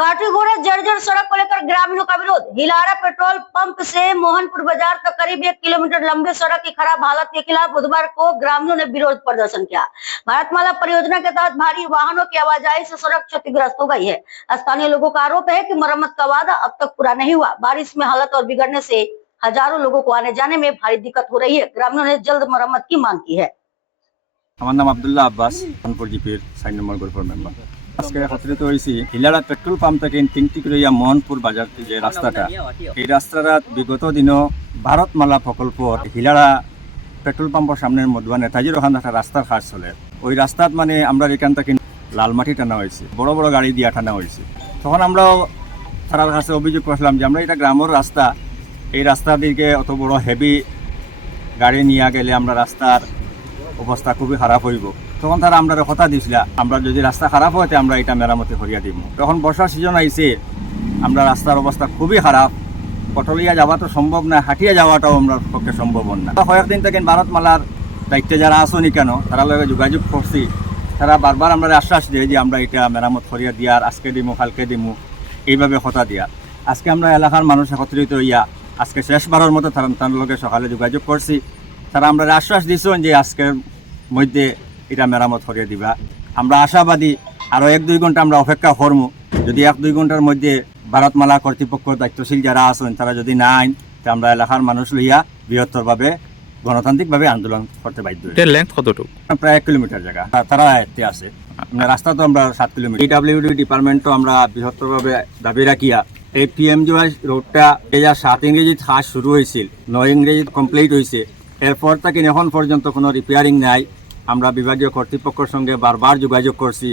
काठीगुड़ा जर्जर सड़क को लेकर ग्रामीणों का विरोध। हिलारा पेट्रोल पंप से मोहनपुर बाजार तक करीब 1 किलोमीटर लंबे सड़क की खराब हालत के खिलाफ बुधवार को ग्रामीणों ने विरोध प्रदर्शन किया। भारतमाला परियोजना के तहत भारी वाहनों की आवाजाही से सड़क क्षतिग्रस्त हो गई है। स्थानीय लोगों का आरोप है कि मरम्मत का वादा अब तक पूरा नहीं हुआ। बारिश में हालत और बिगड़ने से हजारों लोगों को आने जाने में भारी दिक्कत हो रही है। ग्रामीणों ने जल्द मरम्मत की मांग की है। আমার নাম আব্দুল্লাহ আব্বাস, খানপুর জিপির 4 নম্বর গ্রুপের মেম্বার। আজকে একত্রিত হয়েছি হিলারা পেট্রোল পাম্প থেকে তিনটিকরিয়া মোহনপুর বাজার যে রাস্তাটা, এই রাস্তাটা বিগত দিনও ভারতমালা প্রকল্পর হিলারা পেট্রোল পাম্পের সামনের মধ্যে নেতাজির ওখানে একটা রাস্তার কাজ চলে। ওই রাস্তাত আমরা এখান থেকে লাল মাটি টানা হয়েছে, বড় বড় গাড়ি দিয়ে টানা হয়েছে। তখন আমরাও তার কাছে অভিযোগ করলাম যে আমরা এটা গ্রামের রাস্তা, এই রাস্তার দিকে অত বড় হেভি গাড়ি নিয়ে গেলে আমরা রাস্তার অবস্থা খুবই খারাপ হইব। তখন তারা আমরা কথা দিছিল আমরা যদি রাস্তা খারাপ হয় আমরা এটা মেরামতি করিয়া দিব। তখন বর্ষার সিজন আইছে, আমরা রাস্তার অবস্থা খুবই খারাপ, পটলিয়া যাওয়া তো সম্ভব না, হাঁটিয়া যাওয়াটাও আমরা পক্ষে সম্ভব না। কয়েকদিন থেকে ভারতমালার দায়িত্বে যারা আসনি কেন তারা লগে যোগাযোগ করছি, তারা বারবার আমরা আশ্বাস দেয় যে আমরা এটা মেরামত করিয়া দিয়ার, আজকে দিমু কালকে দিমু, এইভাবে কথা দিয়া। আজকে আমরা এলাকার মানুষ একত্রিত হইয়া আজকে শেষবারের মতো তার লগে সকালে যোগাযোগ করছি। তারা আমরা আশ্বাস দিয়েছেন যে আজকের মধ্যে এটা মেরামত করিয়ে দিবা। আমরা আশাবাদী আরও 1-2 ঘন্টা আমরা অপেক্ষা করবো। যদি 1-2 ঘন্টার মধ্যে ভারতমালা কর্তৃপক্ষ দায়িত্বশীল যারা আছেন তারা যদি না আইন, তা আমরা এলাকার মানুষ লইয়া বৃহত্তরভাবে গণতান্ত্রিকভাবে আন্দোলন করতে বাধ্য। লেন্থ কতটুকু? প্রায় 1 কিলোমিটার জায়গা তারা এতে আছে। রাস্তা তো আমরা 7 কিলোমিটার। পিডব্লিউডি ডিপার্টমেন্টও আমরা বৃহত্তরভাবে দাবি রাখিয়া এই পিএমজিওয়াই রোডটা 2007 ইংরেজিত কাজ শুরু হয়েছিল, 9 ইংরেজিত কমপ্লিট হয়েছে। এরপর থেকে এখন পর্যন্ত কোনো রিপেয়ারিং নাই। আমরা বিভাগীয় কর্তৃপক্ষের সঙ্গে বারবার যোগাযোগ করছি,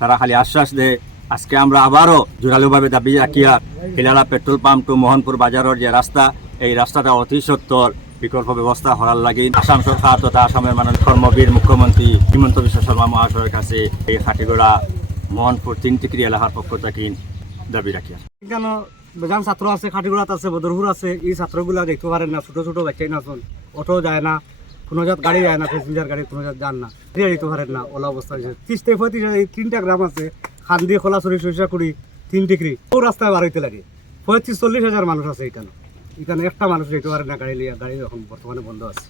তারা খালি আশ্বাস দেয়। আজকে আমরা আবারও জোরালোভাবে দাবি রাখিয়া হিলারা পেট্রোল পাম্প টু মোহনপুর বাজারের যে রাস্তা, এই রাস্তাটা অতি সত্তর বিকল্প ব্যবস্থা করার লাগে আসাম সরকার তথা আসামের মাননীয় কর্মবীর মুখ্যমন্ত্রী হিমন্ত বিশ্ব শর্মা মহাশয়ের কাছে এই কাঠিগড়া মোহনপুর তিনটিকরি এলাকার পক্ষ থেকে দাবি রাখিয়া। বেজান ছাত্র আছে, খাটিগড়াত আছে, বদরপুর আছে। এই ছাত্রগুলা দেখতে পারেন না, ছোটো ছোটো বাচ্চাই না, অটো যায় না, কোনো জাত গাড়ি যায় না, প্যাসেঞ্জার গাড়ি কোনো জাত যান না, দিতে পারেন না। ওলা অবস্থা হয়েছে 30-35 এই 3টা গ্রাম আছে, খান্দি, খোলাছড়ি, সরিষাকুড়ি, 3 টিকরি। ও রাস্তায় বার হইতে লাগে। 35-40 হাজার মানুষ আছে এখানে। এখানে একটা মানুষ যেতে পারে না গাড়ি লিয়া। গাড়ি এখন বর্তমানে বন্ধ আছে।